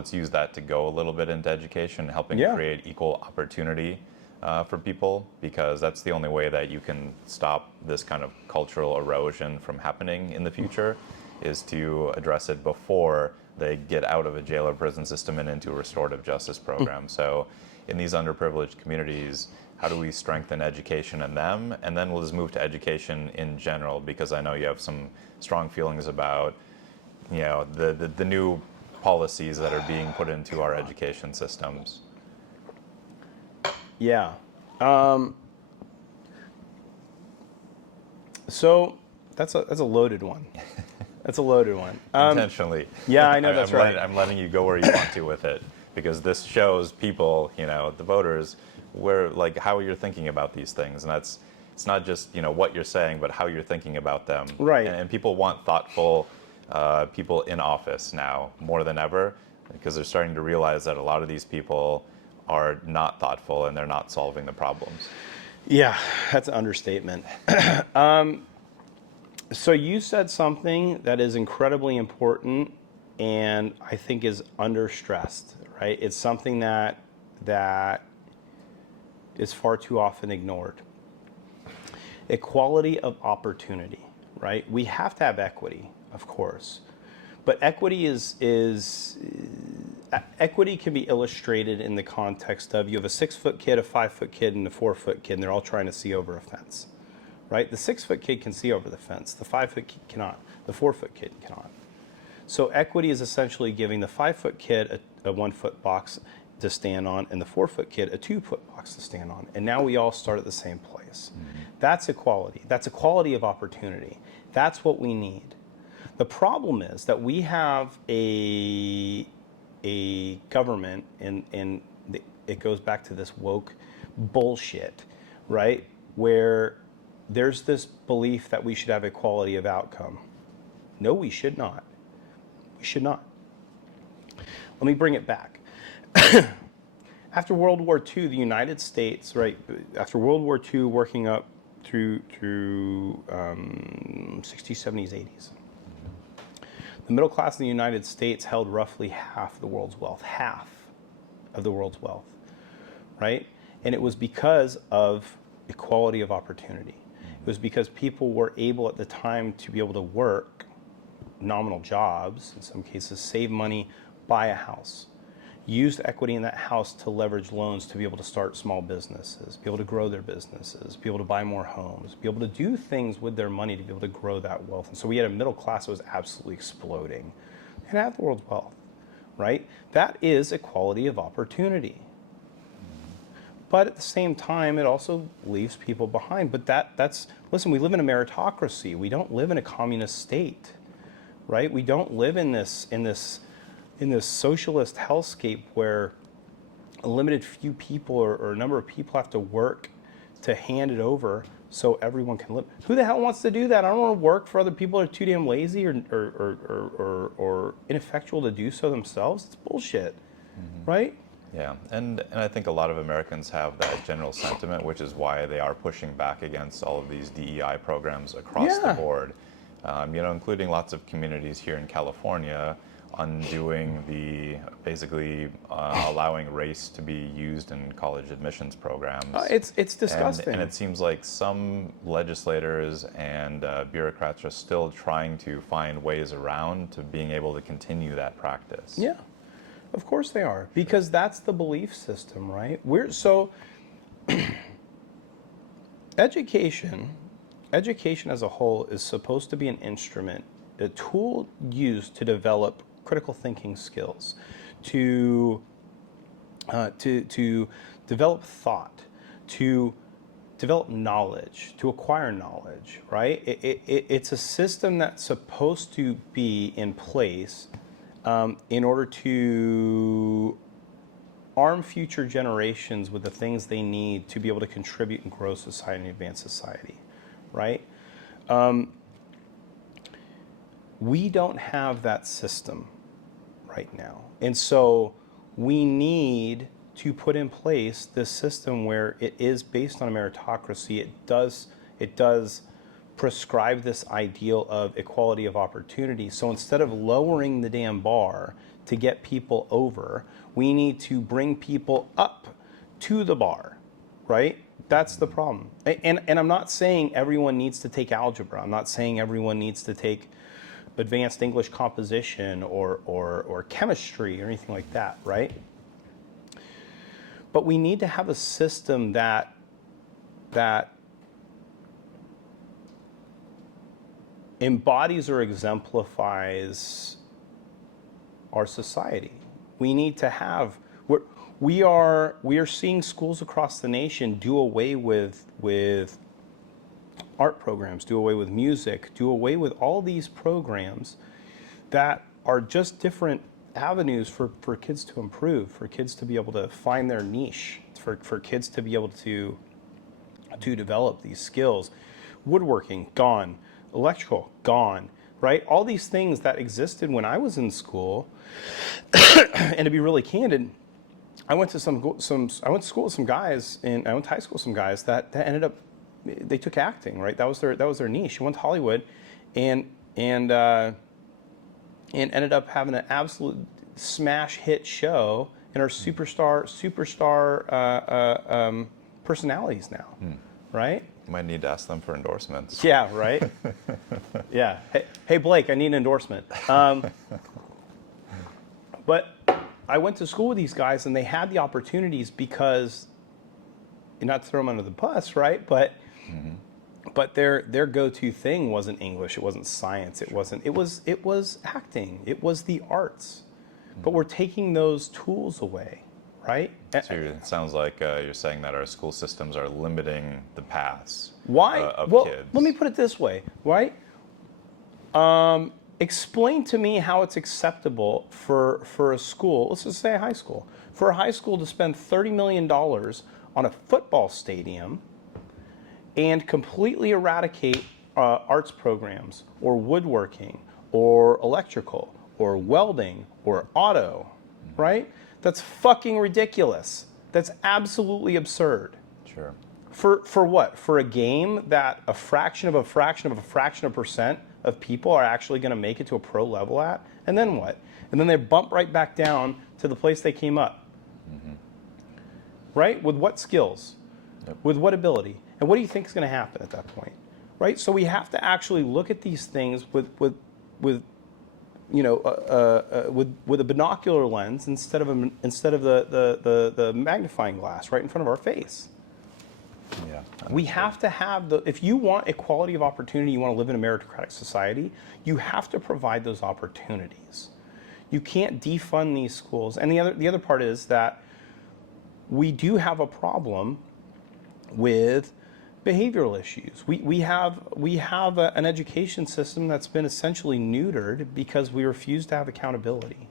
let's use that to go a little bit into education, helping create equal opportunity for people, because that's the only way that you can stop this kind of cultural erosion from happening in the future, is to address it before they get out of a jail or prison system and into a restorative justice program. So in these underprivileged communities, how do we strengthen education in them? And then we'll just move to education in general, because I know you have some strong feelings about, you know, the new policies that are being put into our education systems. Yeah. So that's a loaded one. That's a loaded one. Intentionally. Yeah, I know that's right. I'm letting you go where you want to with it, because this shows people, you know, the voters, where, like, how you're thinking about these things, and it's not just, you know, what you're saying, but how you're thinking about them. Right. And people want thoughtful people in office now more than ever, because they're starting to realize that a lot of these people are not thoughtful and they're not solving the problems. Yeah, that's an understatement. So you said something that is incredibly important and I think is understressed, right? It's something that is far too often ignored. Equality of opportunity, right? We have to have equity, of course. But equity equity can be illustrated in the context of you have a 6-foot kid, a 5-foot kid, and a 4-foot kid, and they're all trying to see over a fence, right? The 6-foot kid can see over the fence. The 5-foot kid cannot. The 4-foot kid cannot. So equity is essentially giving the 5-foot kid a 1-foot box to stand on, and the 4-foot kid a 2-foot box to stand on. And now we all start at the same place. Mm-hmm. That's equality. That's equality of opportunity. That's what we need. The problem is that we have a government, and it goes back to this woke bullshit, right? Where there's this belief that we should have equality of outcome. No, we should not. We should not. Let me bring it back. After World War II, the United States, right? After World War II, working up through 60s, 70s, 80s. The middle class in the United States held roughly half of the world's wealth, right? And it was because of equality of opportunity. It was because people were able at the time to be able to work nominal jobs, in some cases save money, buy a house, use the equity in that house to leverage loans to be able to start small businesses, be able to grow their businesses, be able to buy more homes, be able to do things with their money to be able to grow that wealth. And so we had a middle class that was absolutely exploding and had the world's wealth, right? That is equality of opportunity. But at the same time, it also leaves people behind. But listen, we live in a meritocracy. We don't live in a communist state, right? We don't live in this socialist hellscape where a limited few people or a number of people have to work to hand it over so everyone can live. Who the hell wants to do that? I don't want to work for other people that are too damn lazy or ineffectual to do so themselves. It's bullshit, right? Yeah, and I think a lot of Americans have that general sentiment, which is why they are pushing back against all of these DEI programs across the board. You know, including lots of communities here in California undoing basically allowing race to be used in college admissions programs. It's disgusting. And it seems like some legislators and bureaucrats are still trying to find ways around to being able to continue that practice. Yeah, of course they are, because that's the belief system, right? Education as a whole is supposed to be an instrument, a tool used to develop critical thinking skills, to develop thought, to develop knowledge, to acquire knowledge, right? It's a system that's supposed to be in place in order to arm future generations with the things they need to be able to contribute and grow society and advance society, right? We don't have that system right now. And so we need to put in place this system where it is based on a meritocracy. It does prescribe this ideal of equality of opportunity. So instead of lowering the damn bar to get people over. We need to bring people up to the bar, right? That's the problem. And I'm not saying everyone needs to take algebra. I'm not saying everyone needs to take advanced English composition or chemistry or anything like that, right? But we need to have a system that embodies or exemplifies our society. We need to have, we are seeing schools across the nation do away with art programs, do away with music, do away with all these programs that are just different avenues for kids to improve, for kids to be able to find their niche, for kids to be able to develop these skills. Woodworking, gone. Electrical, gone. Right? All these things that existed when I was in school, and to be really candid, I went to school with some guys, and I went to high school with some guys that ended up, they took acting, right? That was their niche. Went to Hollywood, and ended up having an absolute smash hit show, and are superstar personalities now, right? You might need to ask them for endorsements. Yeah, right. Yeah. Hey, Blake, I need an endorsement. But I went to school with these guys, and they had the opportunities because, not to throw them under the bus, right? But their go-to thing wasn't English. It wasn't science. It was acting. It was the arts. But we're taking those tools away, right? So it sounds like you're saying that our school systems are limiting the paths of kids. Let me put it this way, right? Explain to me how it's acceptable for a school, let's just say a high school, for a high school to spend $30 million on a football stadium and completely eradicate arts programs or woodworking or electrical or welding or auto, right? That's fucking ridiculous. That's absolutely absurd. Sure. For what? For a game that a fraction of a percent of people are actually going to make it to a pro level at? And then what? And then they bump right back down to the place they came up. Right? With what skills? Yep. With what ability? And what do you think is going to happen at that point? Right? So we have to actually look at these things with a binocular lens instead of the magnifying glass right in front of our face. Yeah. We have to have if you want equality of opportunity, you want to live in a meritocratic society, you have to provide those opportunities. You can't defund these schools. And the other part is that we do have a problem with behavioral issues. We have an education system that's been essentially neutered because we refuse to have accountability.